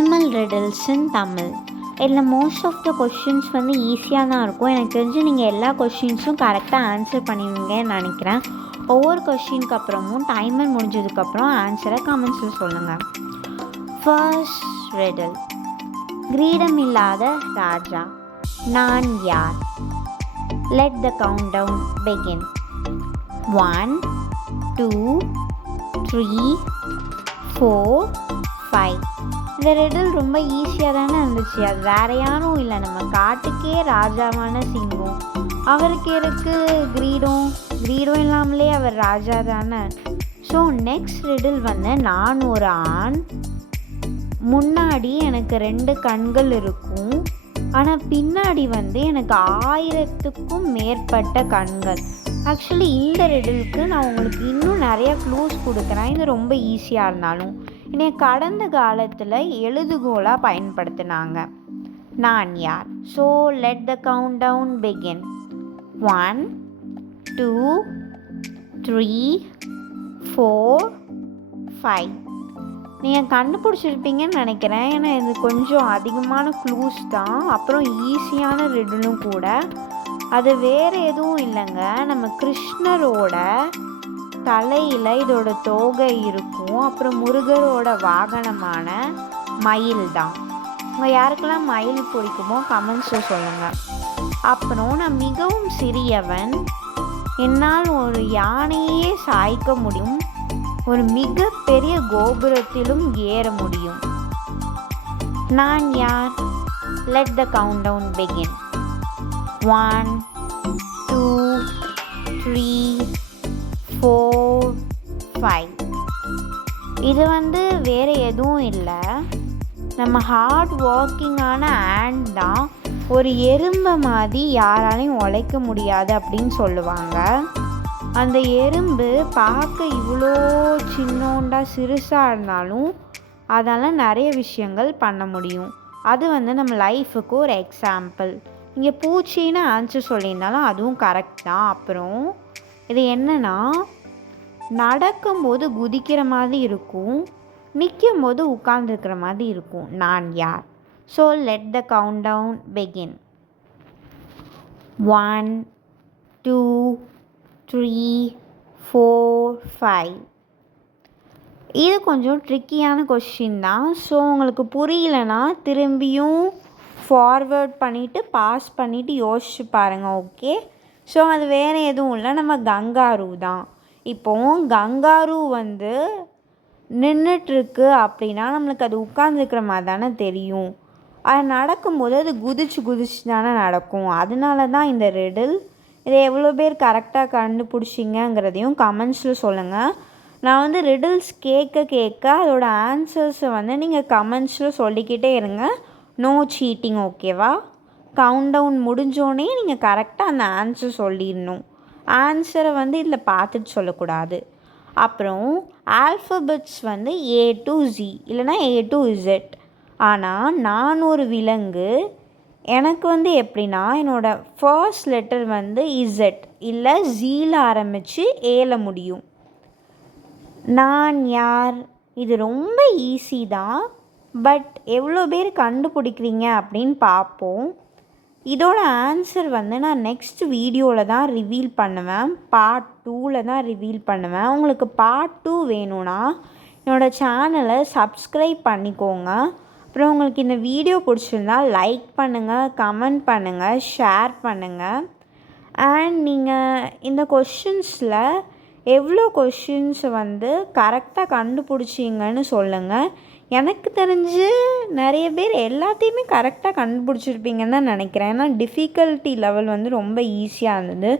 Animal riddles இன் தமிழ். இதில் most of the questions வந்து ஈஸியாக தான் இருக்கும். எனக்கு தெரிஞ்சு நீங்கள் எல்லா கொஷின்ஸும் கரெக்டாக ஆன்சர் பண்ணுவீங்கன்னு நினைக்கிறேன். ஒவ்வொரு கொஷினுக்கு அப்புறமும் டைமர் முடிஞ்சதுக்கப்புறம் ஆன்சரை கமெண்ட்ஸில் சொல்லுங்கள். First riddle. கிரீடம் இல்லாத ராஜா நான் யார்? Let the countdown begin. 1 2 3 4 5. இந்த ரிடல் ரொம்ப ஈஸியாக தானே இருந்துச்சு. அது வேற யாரும் இல்லை, நம்ம காட்டுக்கே ராஜாவான சிங்கம். அவருக்கு இருக்கு கிரீடம் இல்லாமலே அவர் ராஜா தானே. ஸோ நெக்ஸ்ட் ரிடல் வந்து, நான் ஒரு ஆண், முன்னாடி எனக்கு 2 கண்கள் இருக்கும், ஆனால் பின்னாடி வந்து எனக்கு 1000க்கும் மேற்பட்ட கண்கள். ஆக்சுவலி இந்த ரிடலுக்கு நான் உங்களுக்கு இன்னும் நிறைய க்ளூஸ் கொடுக்குறேன். இது ரொம்ப ஈஸியாக இருந்தாலும் என்னை கடந்த காலத்தில் எழுதுகோலாக பயன்படுத்தினாங்க. நான் யார்? So let the countdown begin. 1 2 3 4 5. நீங்கள் கண்டுபிடிச்சிருப்பீங்கன்னு நினைக்கிறேன். ஏன்னா இது கொஞ்சம் அதிகமான க்ளூஸ் தான், அப்புறம் ஈஸியான ரிடலும் கூட. அது வேறு எதுவும் இல்லைங்க, நம்ம கிருஷ்ணரோட தலையில் இதோட தோகை இருக்கும். அப்புறம் முருகரோட வாகனமான மயில் தான். உங்கள் யாருக்கெல்லாம் மயில் பிடிக்குமோ கமெண்ட்ஸில் சொல்லுங்கள். அப்புறம் நான் மிகவும் சிறியவன், என்னால் ஒரு யானையே சாய்க்க முடியும், ஒரு மிகப்பெரிய கோபுரத்திலும் ஏற முடியும். நான் யார்? Let the countdown begin. 1 2 3 4 5. இது வந்து வேறு எதுவும் இல்லை, நம்ம ஹார்ட் ஒர்க்கிங்கான ஆண்ட் தான். ஒரு எறும்பை மாதிரி யாராலையும் உழைக்க முடியாது அப்படின்னு சொல்லுவாங்க. அந்த எறும்பு பார்க்க இவ்வளோ சின்னோண்டா சிறுசாக இருந்தாலும் அதெல்லாம் நிறைய விஷயங்கள் பண்ண முடியும். அது வந்து நம்ம லைஃபுக்கு ஒரு எக்ஸாம்பிள். இங்கே பூச்சின்னு ஆன்சர் சொல்லியிருந்தாலும் அதுவும் கரெக்ட் தான். அப்புறம் இது என்னென்னா, நடக்கும்போது குதிக்கிற மாதிரி இருக்கும், நிற்கும் போது உட்கார்ந்துருக்கிற மாதிரி இருக்கும். நான் யார்? So let the countdown begin. 1 2 3 4 5. இது கொஞ்சம் ட்ரிக்கியான கொஷின் தான். ஸோ உங்களுக்கு புரியலனா திரும்பியும் ஃபார்வேர்ட் பண்ணிவிட்டு பாஸ் பண்ணிவிட்டு யோசிச்சு பாருங்கள். ஓகே, ஸோ அது வேறு எதுவும் இல்லை, நம்ம கங்காரு தான். இப்போது கங்காரு வந்து நின்றுட்டுருக்கு அப்படின்னா நம்மளுக்கு அது உட்கார்ந்துருக்கிற மாதிரி தானே தெரியும். அது நடக்கும்போது அது குதிச்சு தானே நடக்கும். அதனால தான் இந்த ரிடில். இதை எவ்வளோ பேர் கரெக்டாக கண்டுபிடிச்சிங்கங்கிறதையும் கமெண்ட்ஸில் சொல்லுங்கள். நான் வந்து ரிடில்ஸ் கேட்க அதோட ஆன்சர்ஸை வந்து நீங்கள் கமெண்ட்ஸில் சொல்லிக்கிட்டே இருங்க. நோ சீட்டிங், ஓகேவா? கவுண்ட் டவுன் முடிஞ்சோடனே நீங்கள் கரெக்டாக அந்த ஆன்சர் சொல்லிடணும். ஆன்சரை வந்து இதில் பார்த்துட்டு சொல்லக்கூடாது. அப்புறம் ஆல்ஃபபெட்ஸ் வந்து A to Z இல்லைனா A to Z. ஆனால் நான் ஒரு விலங்கு, எனக்கு வந்து எப்படின்னா என்னோடய ஃபர்ஸ்ட் லெட்டர் வந்து Z இல்லை Zயில் ஆரம்பித்து Aல முடியும். நான் யார்? இது ரொம்ப ஈஸி தான், பட் எவ்வளோ பேர் கண்டுபிடிக்கிறீங்க அப்படின்னு பார்ப்போம். இதோட ஆன்சர் வந்து நான் நெக்ஸ்ட் வீடியோவில் தான் ரிவீல் பண்ணுவேன், பார்ட் 2ல் தான் ரிவீல் பண்ணுவேன். உங்களுக்கு பார்ட் 2 வேணும்னா என்னோடய சேனலை சப்ஸ்கிரைப் பண்ணிக்கோங்க. அப்புறம் உங்களுக்கு இந்த வீடியோ பிடிச்சிருந்தா லைக் பண்ணுங்கள், கமெண்ட் பண்ணுங்கள், ஷேர் பண்ணுங்கள். அண்ட் நீங்கள் இந்த கொஷின்ஸில் எவ்வளோ கொஷின்ஸ் வந்து கரெக்டாக கண்டுபிடிச்சிங்கன்னு சொல்லுங்கள். எனக்கு தெரிஞ்சு நிறைய பேர் எல்லாத்தையுமே கரெக்டாக கண்டுபிடிச்சிருப்பீங்கன்னு தான் நினைக்கிறேன். ஏன்னா டிஃபிகல்ட்டி லெவல் வந்து ரொம்ப ஈஸியாக இருந்தது.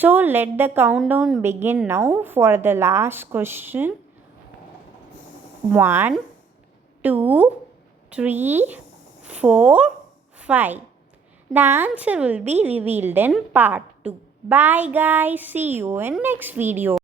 So let the countdown begin now for the last question. 1 2 3 4 5. The answer will be revealed in part 2. Bye guys, see you in next video.